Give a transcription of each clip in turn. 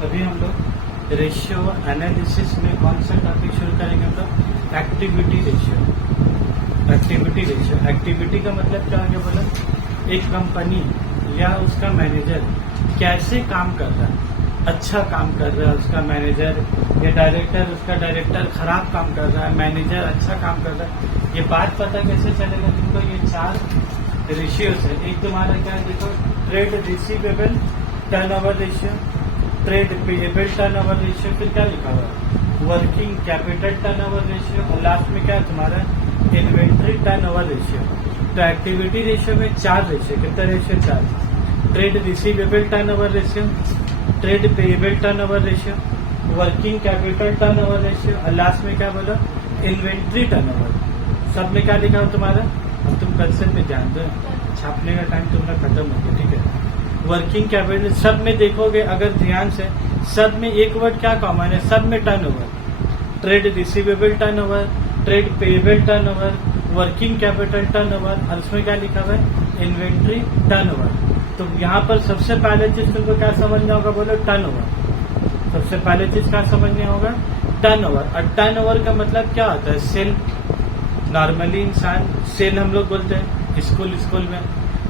अभी हम लोग रेशियो एनालिसिस में कौन सा टॉपिक शुरू करेंगे? तो एक्टिविटी रेशियो। एक्टिविटी का मतलब क्या हो गया? बोला एक कंपनी या उसका मैनेजर कैसे काम कर रहा है, अच्छा काम कर रहा है उसका मैनेजर, या डायरेक्टर उसका डायरेक्टर खराब काम कर रहा है, मैनेजर अच्छा काम कर रहा है, ये बात पता कैसे चलेगा तुमको? ये 4 रेशियोज है। एक तुम्हारा क्या है देखो, trade receivable turnover ratio, trade payable turnover ratio, फिर क्या लिखा हुआ है? वर्किंग कैपिटल टर्नओवर रेशियो, और लास्ट में क्या है तुम्हारा? Inventory turnover ratio. तो एक्टिविटी रेशियो में 4 रेशियो, कितना ratio? 4। Trade receivable turnover ratio, trade payable turnover ratio, working capital turnover ratio, और लास्ट में क्या बोला? Inventory turnover. सब में क्या लिखा हो तुम्हारा? अब तुम कंसेप्ट पे ध्यान दो, छापने का टाइम तुम्हारा खत्म हो गया, ठीक है? वर्किंग कैपिटल सब में देखोगे अगर ध्यान से, सब में एक वर्ड क्या कॉमन है? सब में turnover. Trade receivable turnover, trade payable turnover, working capital turnover, और उसमें क्या लिखा हुआ है? Inventory turnover. तो यहाँ पर सबसे पहले चीज तुमको क्या समझना होगा? बोलो टर्नओवर। सबसे पहले चीज क्या समझना होगा? टर्नओवर। और टर्नओवर का मतलब क्या होता है? सेल। नॉर्मली इंसान सेल हम लोग बोलते हैं स्कूल में।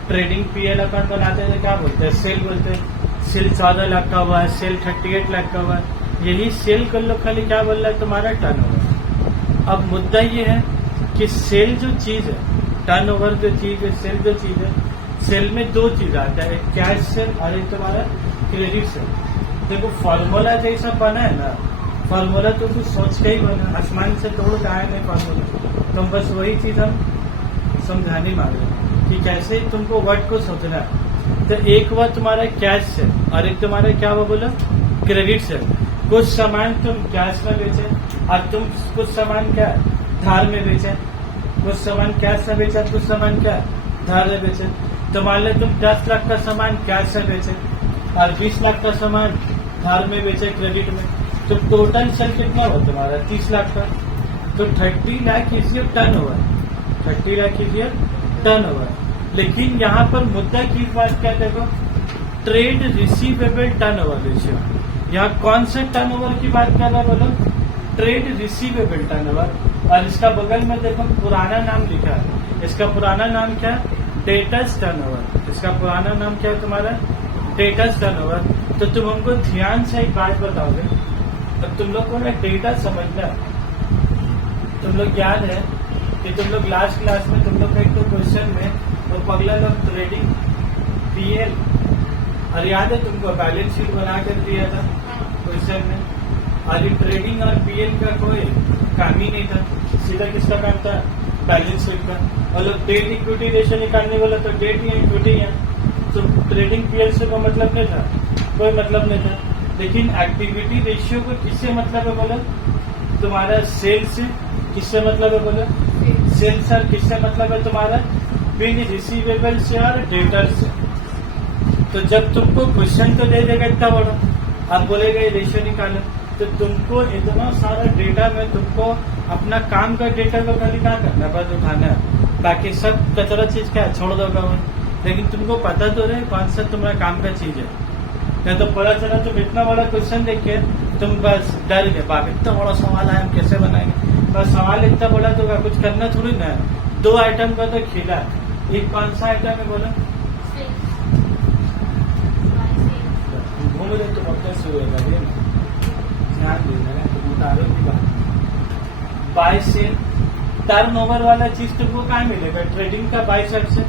ट्रेडिंग पीएल अकाउंट बनाते हैं तो क्या बोलते हैं? सेल बोलते हैं। सेल 14 लाख का हुआ है, सेल 38 लाख का हुआ है, यही सेल कर लो। खाली क्या बोल रहा है तुम्हारा? टर्नओवर। अब मुद्दा ये है कि सेल जो चीज है, टर्नओवर जो चीज है, सेल जो चीज है, सेल में 2 चीज आता है, एक कैश सेल और एक तुम्हारा क्रेडिट सेल। देखो फॉर्मूला जैसा बना है ना, फॉर्मूला तो तू सोच के ही बना, आसमान से तोड़ के आया नहीं फॉर्मूला। तुम बस वही चीज हम समझाने मांग रहे हैं कि कैसे तुमको वर्ड को सोचना है। तो एक वर्ड तुम्हारा कैश सेल और एक तुम्हारा क्या हुआ बोला? Credit sale. कुछ सामान तुम कैश में बेचे और तुम कुछ सामान क्या धार में बेचे, कुछ सामान कैश में बेचा, कुछ सामान क्या धार में बेचे। तो मान लो तुम 10 लाख का सामान कैश में बेचे और 20 लाख का सामान धार में बेचे क्रेडिट में, तो टोटल सेल कितना हुआ तुम्हारा? 30 लाख का। तो 30 lakh is your turnover, 30 lakh is your turnover. लेकिन यहाँ पर मुद्दा की बात क्या देखो, ट्रेड रिसीवेबल टर्नओवर रेशियो। यहाँ कौन से टर्नओवर की बात कर रहा है बोलो? Trade receivable turnover. और इसका बगल में देखो पुराना नाम लिखा है, इसका पुराना नाम क्या है? Debtors turnover. इसका पुराना नाम क्या है तुम्हारा? Debtors turnover. तो तुम हमको ध्यान से एक बात बताओगे, अब तुम लोग को ना डेटा समझना, तुम लोग याद है कि तुम लोग लास्ट क्लास में तुम लोग का एक तो क्वेश्चन में वो पगला लोग ट्रेडिंग पीएल, और याद है तुमको बैलेंस शीट बना कर दिया था क्वेश्चन में, और ये ट्रेडिंग और पीएल का कोई काम ही नहीं था, सीधा किसका काम था? बैलेंस शीट का। और लोग डेट इक्विटी रेशियो निकालने वाला तो डेट या इक्विटी है, तो ट्रेडिंग पीएल से कोई मतलब नहीं था, कोई मतलब नहीं था। लेकिन एक्टिविटी रेशियो को किससे मतलब है बोला? तुम्हारा सेल से। किससे मतलब है बोला? सेल से। किससे मतलब है तुम्हारा? बिल रिसीवेबल से और डेटर से। तो जब तुमको क्वेश्चन तो दे देगा इतना बड़ा, आप बोलेगा ये रेशियो निकालो, तो तुमको इतना सारा डेटा में तुमको अपना काम का डेटा को खाली क्या करना, बस उठाना है, बाकी सब कचरा चीज क्या छोड़ दोगा वो। लेकिन तुमको पता तो रहे कौन सा तुम्हारा काम का चीज है। नहीं तो पता चला तुम इतना बड़ा क्वेश्चन देखिए, तुम बस डर गए, बाप इतना बड़ा सवाल है हम कैसे बनाएंगे। बस सवाल इतना बड़ा तो कुछ करना थोड़ी ना है। 2 आइटम का तो खिला, एक कौन सा आइटम है बोला? घूम रहे तुम अपने शुरू ध्यान देना, तुम उतारो की बात। बाय सेल टर्नओवर वाला चीज तुमको कहाँ मिलेगा? ट्रेडिंग का बाय सेल से।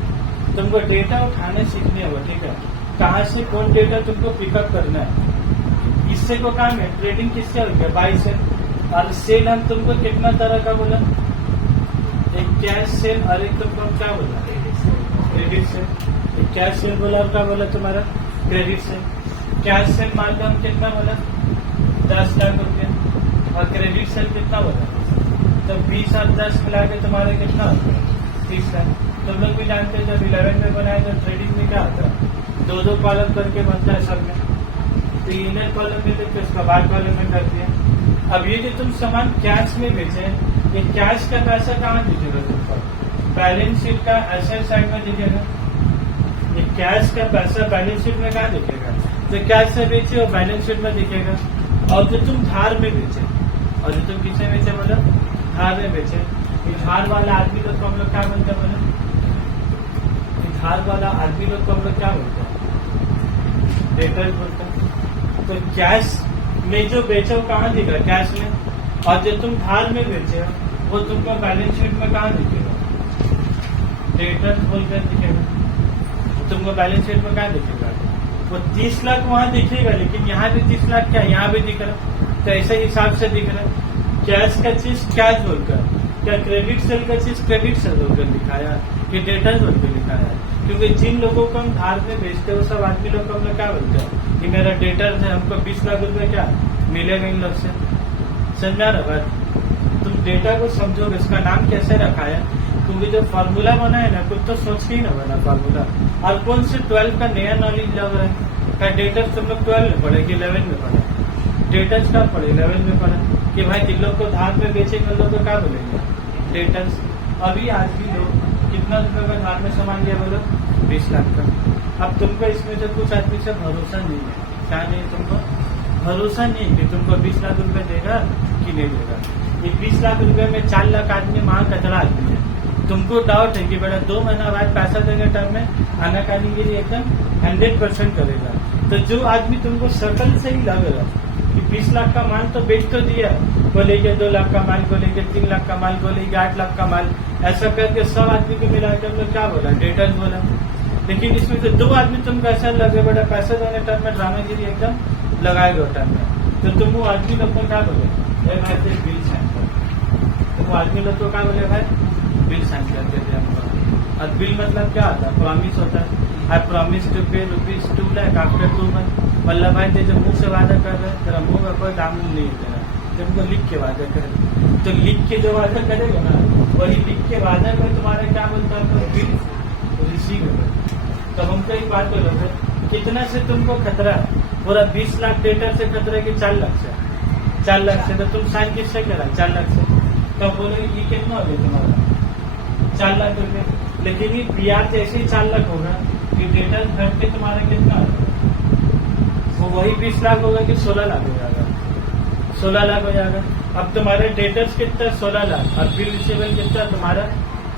तुमको डेटा उठाने सीखने होगा, ठीक है? कहाँ से कौन डेटा तुमको पिकअप करना है, इससे को काम है। ट्रेडिंग किससे हो गया? Bye cell. और सेल हम तुमको कितना तरह का बोला? एक कैश सेल और एक तुमको क्या बोला? Credit sale. एक कैश सेल बोला और क्या बोला तुम्हारा? Credit sale. कैश सेल मान लो हम कितना बोला? 10 लाख रुपया। और क्रेडिट सेल कितना बोला? तो 20 और 10 मिला के तुम्हारा कितना होता है? 30 लाख। तुम लोग भी जानते हैं जब 11 में बनाए तो ट्रेडिंग में क्या होता है? 2-2 कॉलम करके बनता है सब में, तो इनर कॉलम में तो इसका बाद कॉलम में कर दिया। अब ये जो तुम सामान कैश में बेचे, ये कैश का पैसा कहाँ दीजिएगा तुमको? बैलेंस शीट का एसेट साइड में दीजिएगा। ये कैश का पैसा बैलेंस शीट में कहाँ दिखेगा? जो कैश से बेचे वो बैलेंस शीट में दिखेगा। और जो तुम धार में बेचे, और जो तुम किससे बेचे बोलो? धार में बेचे। धार वाला आदमी लोग को हम लोग क्या बोलते हैं बोलो? धार वाला आदमी लोग को हम लोग क्या बोलते हैं? डेटर बोलते हैं। तो कैश में जो बेचे वो कहाँ दिखेगा? कैश में। और जो तुम धार में बेचे वो तुमको बैलेंस शीट में कहाँ दिखेगा? डेटर बोलकर दिखेगा। तुमको बैलेंस शीट में कहाँ दिखेगा? वो 30 लाख वहां दिखेगा, लेकिन यहाँ भी 30 लाख क्या यहाँ भी दिख रहा। तो ऐसे हिसाब से दिख रहा। कैश का चीज कैश बोलकर, क्या क्रेडिट सेल का चीज क्रेडिट सेल बोलकर लिखाया कि डेटर बोलकर लिखाया? क्योंकि जिन लोगों को हम धार में बेचते हैं वो सब आदमी लोग को हम लोग क्या बोलते हैं कि मेरा डेटर है, हमको 20 लाख रुपए क्या मिलेगा इन लोग से। समझा रहा बात? तुम डेटा को समझोगे, इसका नाम कैसे रखा है? क्योंकि जो फॉर्मूला बना है ना, कुछ तो सोच के ही ना बना फॉर्मूला। और कौन से 12 का नया नॉलेज लग रहा है? क्या डेटा तुम लोग 12 में पढ़े कि 11 में पढ़े? डेटर्स का पढ़े 11 में पढ़ा कि भाई जिन लोग को धार में बेचेंगे लोग को क्या बोलेंगे? डेटर्स। अभी आज भी लोग कितना रुपए का धार में सामान लिया बोलो? 20 लाख का। अब तुमको इसमें से कुछ आदमी से भरोसा नहीं है। क्या नहीं? तुमको भरोसा नहीं कि तुमको 20 लाख रुपए देगा कि नहीं देगा। ये 20 लाख रुपए में 4 लाख आदमी माँ कचरा आदमी है। तुमको डाउट है कि बेटा 2 महीना बाद पैसा देने टाइम में आनाकानी के लिए एकदम 100% करेगा। तो जो आदमी तुमको सकल से ही लगेगा कि 20 लाख का माल तो बेच तो दिया, को लेके 2 लाख का माल, को लेके 3 लाख का माल, को लेके 8 लाख का माल, ऐसा करके सब आदमी को मिला के हमने क्या बोला? डेटर्स बोला। लेकिन इसमें से 2 आदमी तुमको ऐसा लगे बेटा पैसा देने टाइम में ड्रामागिरी एकदम लगाएगा टाइम में, तो तुम वो आदमी लोग को क्या बोले? भाई बिल साइन कर। तो वो आदमी लोग को क्या बोले? भाई बिल साइन कर देते हमको। और बिल मतलब क्या होता है? प्रॉमिस होता है। आई प्रॉमिस टू पे ₹2 लाख आफ्टर 2 मंथ। मतलब भाई तेरे मुंह से वादा कर रहे हैं, तेरा मुंह का कोई दाम नहीं है तेरा, तुमको लिख के वादा करे। तो लिख के जो वादा करेगा ना, वही लिख के वादा में तुम्हारा क्या बोलता है? Bill receivable. तो हमको एक बात बोलो, कितना से तुमको खतरा है? पूरा 20 लाख डेटर से खतरा है कि 4 लाख से? 4 लाख से। तो तुम साइन किससे करा? 4 लाख से। तो बोले ये कितना हो गया तुम्हारा? 4 लाख रुपए। लेकिन ये ब्याज जैसे ही 4 लाख होगा कि डेटर घट के तुम्हारा कितना होगा? वो वही 20 लाख होगा कि 16 लाख हो जाएगा? 16 लाख हो जाएगा। अब तुम्हारे डेटर्स कितना? 16 लाख। और बिल रिसीवेबल कितना तुम्हारा?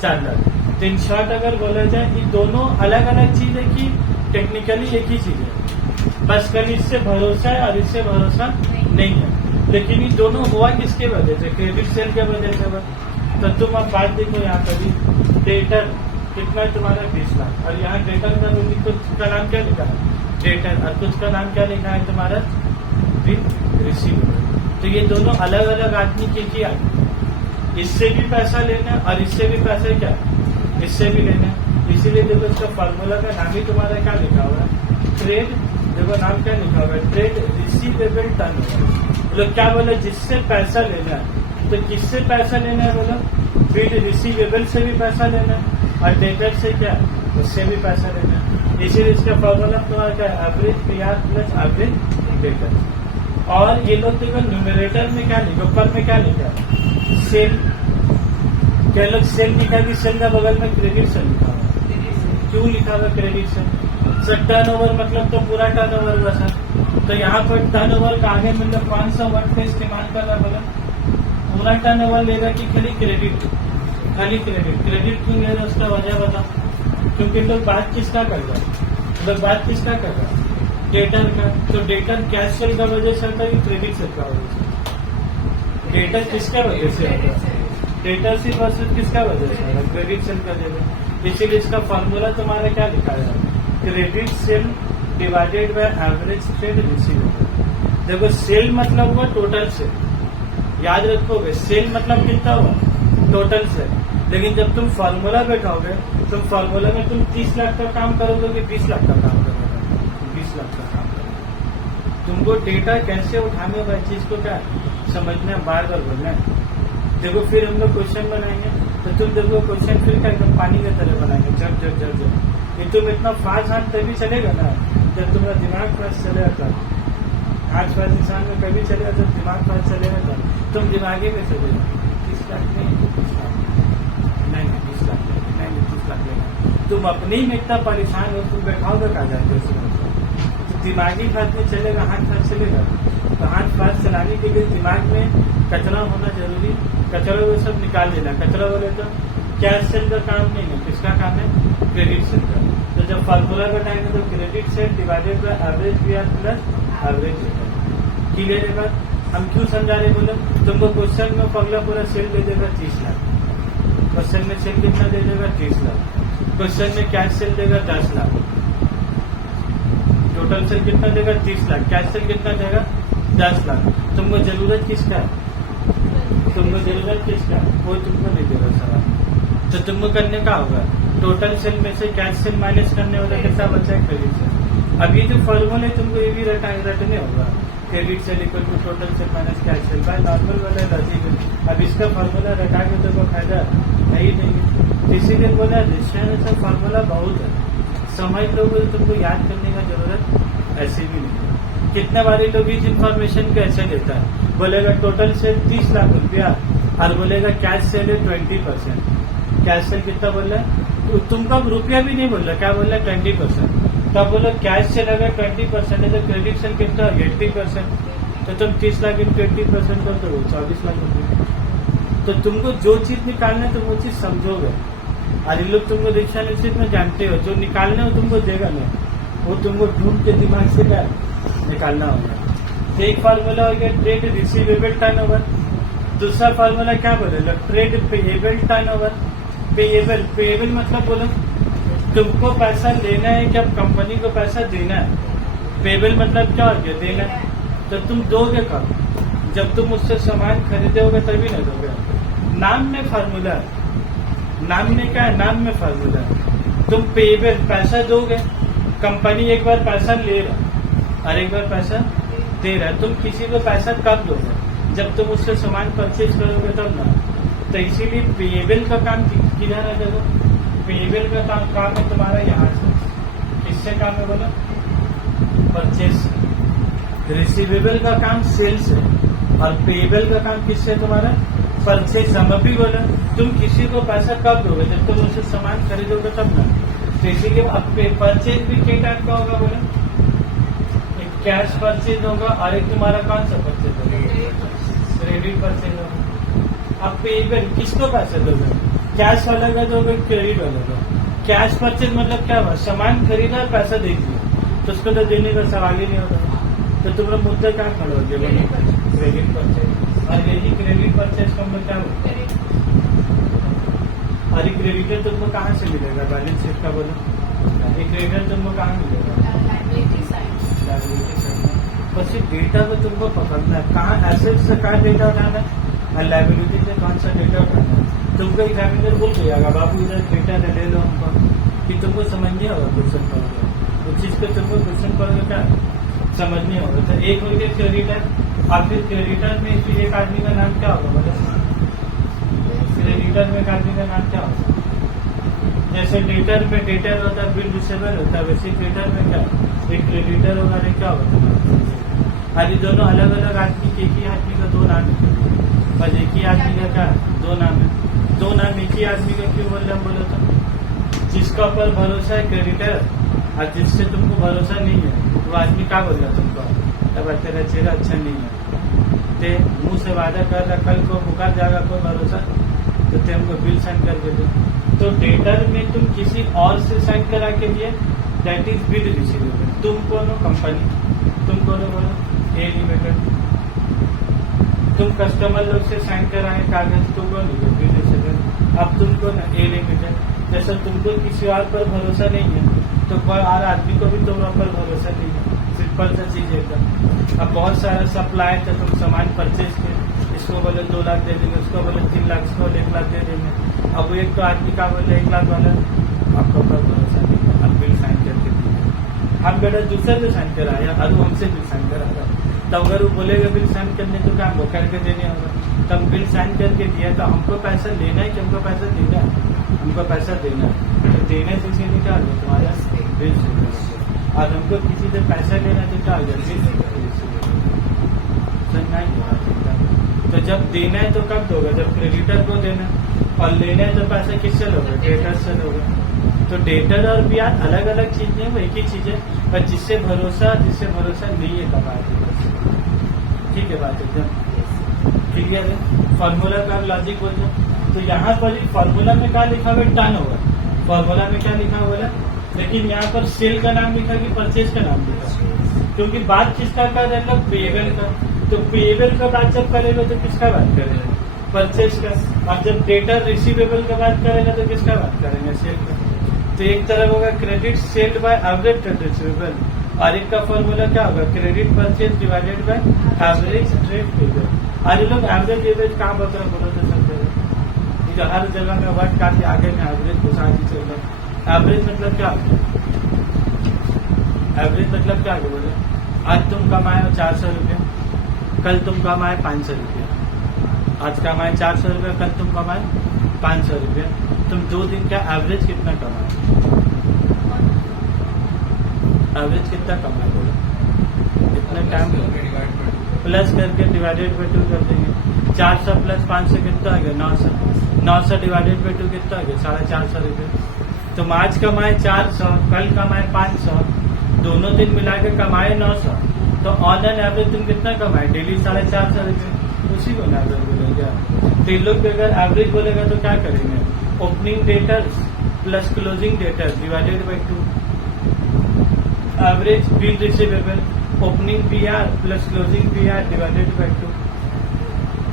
4 लाख। तो इन शॉर्ट अगर बोला जाए, ये दोनों अलग अलग चीज है कि टेक्निकली एक ही चीज है, बस कल इससे भरोसा है और इससे भरोसा नहीं है। लेकिन ये दोनों हुआ किसके वजह से? क्रेडिट सेल के वजह से हुआ। तो तुम अब बात देखो, यहाँ पर भी डेटर कितना है तुम्हारा? 20 लाख। और यहाँ डेटर का कुछ का नाम क्या लिखा है? डेटर। और कुछ का नाम क्या लिखा है तुम्हारा? Bill receivable. तो ये दोनों अलग अलग आदमी के किया, इससे भी पैसा लेना और इससे भी पैसा क्या? इससे भी लेना। इसीलिए देखो इसका फॉर्मूला का नाम ही तुम्हारा क्या लिखा हुआ? ट्रेड। देखो नाम क्या लिखा हुआ? Trade receivable turnover. लोग क्या बोले? जिससे पैसा लेना है। तो किससे पैसा लेना है बोलो? बिल रिसीवेबल से भी पैसा लेना है, और डेटर से क्या? उससे भी पैसा लेना है। इसीलिए इसका फॉर्मूला तुम्हारा क्या? Average PR plus average debtor. और ये लोग देखो न्यूमरेटर में क्या लिखा? ऊपर में क्या लिखा है? सेल। क्या लोग सेल लिखा है कि सेल का बगल में क्रेडिट सेल लिखा हुआ? क्यों लिखा हुआ क्रेडिट सेल? सर टर्नओवर मतलब तो पूरा टर्नओवर हुआ सर। तो यहाँ पर टर्नओवर का आगे मतलब 500 वर्ड का इस्तेमाल कर रहा बोला? पूरा टर्नओवर लेगा कि खाली क्रेडिट? खाली क्रेडिट। क्रेडिट क्यों ले रहा? उसका वजह बताओ। क्योंकि लोग बात किसका कर रहा है? लोग बात किसका कर रहा है? डेटर का। तो डेटर कैश सेल का वजह से होता है कि क्रेडिट सेल का वजह से? डेटर किसका वजह से होता है? डेटर से वर्सेस किसका वजह से? क्रेडिट सेल का देगा। इसीलिए इसका फॉर्मूला तुम्हारा क्या लिखा है? Credit cell divided by average trade receivable. देखो सेल मतलब हुआ टोटल सेल, याद रखोगे। सेल मतलब कितना हुआ? Total sale. लेकिन जब तुम फॉर्मूला बैठाओगे, तुम फॉर्मूला में तुम 30 लाख का काम करोगे कि 20 लाख का काम करोगे? 20 लाख का काम करोगे। तुमको डेटा कैसे उठाने वाली चीज को क्या समझना, बार बार बोलना है। देखो फिर हम लोग क्वेश्चन बनाएंगे, तो तुम देखो क्वेश्चन फिर क्या एकदम पानी की तरह बनाएंगे, जब जब जब जब। ये तुम इतना फास्ट हाथ तभी चलेगा ना जब तुम्हारा दिमाग फास्ट चलेगा तब। हाथ फास्ट इंसान में कभी चलेगा जब दिमाग फास्ट चलेगा तब। तुम दिमागे में चलेगा 30 लाख नहीं 30 लाख नहीं 20 लाख नहीं 30 लाख लेना। तुम अपने ही में इतना परेशान हो, तुम बैठाओगे कहाँ जाके उसमें? तो दिमागी फास्ट में चलेगा, हाथ फास्ट चलेगा? तो हाथ फास्ट चलाने के लिए दिमाग में कचरा होना जरूरी। कचरा वो सब निकाल देना। कचरा बोले तो कैश सेल का काम नहीं है, किसका काम है? क्रेडिट सेल का। तो जब फार्मूला बताएंगे तो credit sale divided by average PR plus average clear है बात? हम क्यों समझा रहे बोले? तुमको क्वेश्चन में पगला पूरा सेल दे देगा 30 लाख, क्वेश्चन में सेल कितना दे देगा? 30 लाख। क्वेश्चन में कैश सेल देगा 10 लाख, टोटल सेल कितना देगा? 30 लाख। कैश सेल कितना देगा? 10 लाख। तुमको जरूरत किसका है? तुमको जरूरत किसका है? वो तुमको नहीं देगा सवाल। तो तुमको करने का होगा टोटल सेल में से कैश सेल माइनस करने वाला कितना बचा है? Credit sale. अब ये जो फॉर्मूले तुमको ये भी रटने होगा, credit sale equal to total sale minus cash sale by normal वाला लॉजिक। अब इसका फॉर्मूला रटा के तुमको फायदा है ही नहीं। इसीलिए बोला रेशियो फॉर्मूला बहुत है, समझ लोगे तो तुमको याद करने का जरूरत ऐसे भी नहीं है। कितने बारी लोग इस इन्फॉर्मेशन कैसे देता है? बोलेगा टोटल सेल 30 लाख रुपया और बोलेगा कैश सेल है 20%। कैश सेल कितना बोल रहा है? तो तुमको रुपया भी नहीं बोल रहा, क्या बोल रहा है? 20%। तब बोलो कैश सेल अगर 20% है तो क्रेडिट सेल कितना? 80%। तो तुम 30 लाख इन 20% कर दो 24 लाख रुपये। तो तुमको जो चीज निकालना है तुम वो चीज समझोगे। और इन लोग तुमको डिक्शनरी में जानते हो, जो निकालना है वो तुमको देगा नहीं, वो तुमको ढूंढ के दिमाग से क्या निकालना होगा। एक फार्मूला हो गया ट्रेड रिसीवेबल टर्नओवर। दूसरा फार्मूला क्या बोलेगा? Trade payable turnover. पेएबल मतलब बोलो तुमको पैसा लेना है कि अब कंपनी को पैसा देना है? पेएबल मतलब क्या हो गया? देना है। तो तुम दोगे कब? जब तुम उससे सामान खरीदोगे तभी ना दोगे। नाम में फार्मूला है, नाम में क्या है? नाम में फार्मूला है। तुम पेएबल पैसा दोगे, कंपनी एक बार पैसा ले रहा और एक बार पैसा दे रहा है। तुम किसी को पैसा कब दोगे? जब तुम उससे सामान परचेज करोगे तब ना। तो इसीलिए पेएबल का काम किधर है? देखो पेएबल का काम है तुम्हारा यहाँ से। किससे काम है बोलो? परचेज। रिसीवेबल का काम सेल्स है और पेएबल का काम किससे? तुम्हारा परचेज। हम अभी बोला तुम किसी को पैसा कब दोगे? जब तुम उससे सामान खरीदोगे तब ना। तो इसीलिए अब परचेज भी कई टाइप का होगा बोले? एक कैश परचेज होगा और एक तुम्हारा कौन सा परचेज होगा? क्रेडिट परचेज होगा। अब पेएबल किसको पैसा दोगे? कैश वाला का दोगे, क्रेडिट वाला का। कैश परचेज मतलब क्या हुआ? सामान खरीदा और पैसा दे दिया, तो उसको तो देने का सवाल ही नहीं होता। तो तुम्हारा मुद्दा क्या खड़ा हो गया? Credit purchase. और यही क्रेडिट परचेज का मतलब क्या होता है? और ये क्रेडिटर तुमको कहाँ से मिलेगा? बैलेंस शीट का बोलो। ये क्रेडिटर तुमको कहाँ मिलेगा? Liability side. बस डेटा को तुमको पकड़ना है, कहाँ एसेट से कहाँ डेटा उठाना है और लायबिलिटी से कौन सा डेटा उठाना है। तुमको एग्जामिनर बोल देगा बाबू इधर डेटा ले लो हमको, कि तुमको समझ नहीं होगा क्वेश्चन पढ़ के। उस चीज को तुमको क्वेश्चन पढ़ के क्या समझ नहीं होगा। तो एक हो गया क्रेडिटर। और फिर क्रेडिटर में एक आदमी का नाम क्या होगा? मतलब क्रेडिटर में एक आदमी का नाम क्या होगा? जैसे डेटर में डेटर होता है, बिल रिसीवर होता है, वैसे क्रेडिटर में क्या? एक क्रेडिटर होगा, एक क्या होगा? और ये दोनों अलग अलग आदमी के, एक ही आदमी का दो नाम है और एक ही आदमी का क्या? दो नाम है। दो नाम एक ही आदमी का क्यों बोल रहे हम? बोलो तो जिसका ऊपर भरोसा है क्रेडिटर और जिससे तुमको भरोसा नहीं है वो आदमी क्या बोल रहा तुमको? तब तेरा चेहरा अच्छा नहीं है, ते मुंह से वादा कर रहा कल को मुकर जाएगा, कोई भरोसा तो ते हमको बिल साइन करके दो। तो डेटर में तुम किसी और से साइन करा के लिए, दैट इज बिल रिसीवेबल। तुम कौन हो? कंपनी। तुम कौन हो? बोलो ए लिमिटेड। तुम कस्टमर लोग से साइन कराए कागज, तुम कौन हो? Bill receivable. अब तुम कौन है? ए लिमिटेड। जैसे तुमको किसी और पर भरोसा नहीं है तो कोई और आदमी को भी तुम्हारे पर भरोसा नहीं है। सिंपल सा चीज है। अब बहुत सारा सप्लाई है, तुम सामान परचेज के, इसको बोले 2 लाख दे देंगे, उसको बोले 3 लाख, इसको 1 लाख दे देंगे। अब वो एक तो आदमी का बोले 1 लाख वाला, आपका ऊपर भरोसा नहीं है, अब बिल साइन करके दिए। हम बेटा दूसरे से साइन कराया और वो हमसे बिल साइन कराएगा, तब अगर वो बोलेगा बिल साइन करने तो काम वो करके देने होगा। तब बिल साइन करके दिया तो हमको पैसा लेना है कि हमको पैसा देना है? हमको पैसा देना है। तो देने से इसे क्या हो तुम्हारा बिल से। और हमको किसी से पैसा लेना तो क्या हो जाए? तो जब देना है तो कब दोगे? जब क्रेडिटर को देना है। और लेना है तो पैसा किससे लोगे? डेटर से लोगे। तो डेटर और बी आर अलग अलग चीजें हैं, वो एक ही चीज है, पर जिससे भरोसा नहीं है कमाए बस। ठीक है, बात एकदम क्लियर है। फॉर्मूला का लॉजिक बोल दो, तो यहाँ पर फॉर्मूला में क्या लिखा हुआ है, टर्न ओवर। फॉर्मूला में क्या लिखा हुआ है, लेकिन यहाँ पर सेल का नाम लिखा कि परचेज का नाम लिखा, क्योंकि बात किसका कर रहे हैं, पेएबल का। तो पेएबल का बात जब करेंगे तो किसका बात करेंगे, परचेज का। और जब डेटर रिसीवेबल का बात करेंगे तो किसका बात करेंगे, सेल का। तो एक तरफ होगा credit sailed by average trade receivable, और एक का फॉर्मूला क्या होगा, credit purchase divided by average trade payable. और ये लोग एवरेज एवरेज कहाँ बता रहे बोलो तो सकते हैं, जो हर जगह में वर्ड काफी आगे में एवरेज को साथ ही चल रहा है। एवरेज मतलब क्या, एवरेज मतलब क्या बोले, आज तुम कमाए 400 रुपये, कल तुम कमाए 500 रुपये। आज कमाए 400 रुपये, कल तुम कमाए 500 रुपये। तुम 2 दिन का एवरेज कितना कमाए, एवरेज कितना कमाए बोलो, इतना टाइम प्लस करके डिवाइडेड बाय 2 कर देंगे। 400 प्लस 500 कितना आ गया, 900। 900 डिवाइडेड बाय 2 कितना आ गया, 450 रुपये। तुम आज कमाए 400, कल कमाए 500, दोनों दिन मिला के कमाए 900। तो ऑन एन एवरेज तुम कितना कमाए, डेली 450 रुपये, उसी को एवरेज बोलेगा। तो इन लोग अगर एवरेज बोलेगा तो क्या करेंगे, opening debtors plus closing debtors divided by 2, average bill receivable opening BR plus closing BR divided by 2।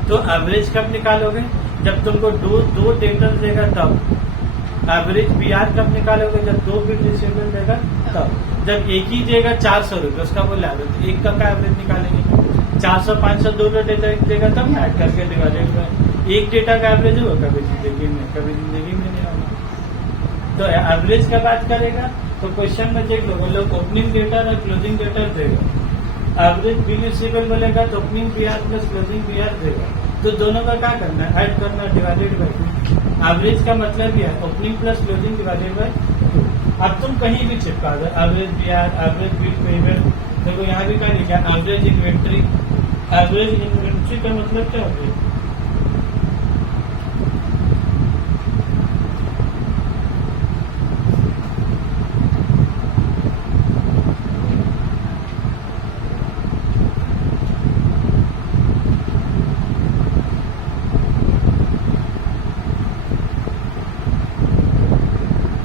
तो एवरेज कब निकालोगे, जब तुमको दो डेटर देगा तब। एवरेज बीआर कब निकालोगे, जब 2 बिल रिसीवेबल देगा तब। जब एक ही देगा 400 रुपये, उसका बोला एवरेज, एक का एवरेज निकालेंगे। 400 500 2 डेटा देगा तब ऐड करके डिवाइडेड बाय। एक डेटा का एवरेज होगा कभी जिंदगी में नहीं होगा। तो एवरेज का बात करेगा तो क्वेश्चन में देख लो, वो लोग ओपनिंग डेटर और क्लोजिंग डेटर देगा। एवरेज बिल रिसीवेबल बोलेगा तो opening BR plus closing BR देगा। तो दोनों का क्या करना है, ऐड करना, डिवाइडेड बाय। एवरेज का मतलब क्या है, opening plus closing divided by 2। अब तुम कहीं भी चिपका दो, average BR, average bill payable. देखो यहाँ भी क्या लिखा है, एवरेज इन्वेंट्री। एवरेज इन्वेंट्री का मतलब क्या होता है,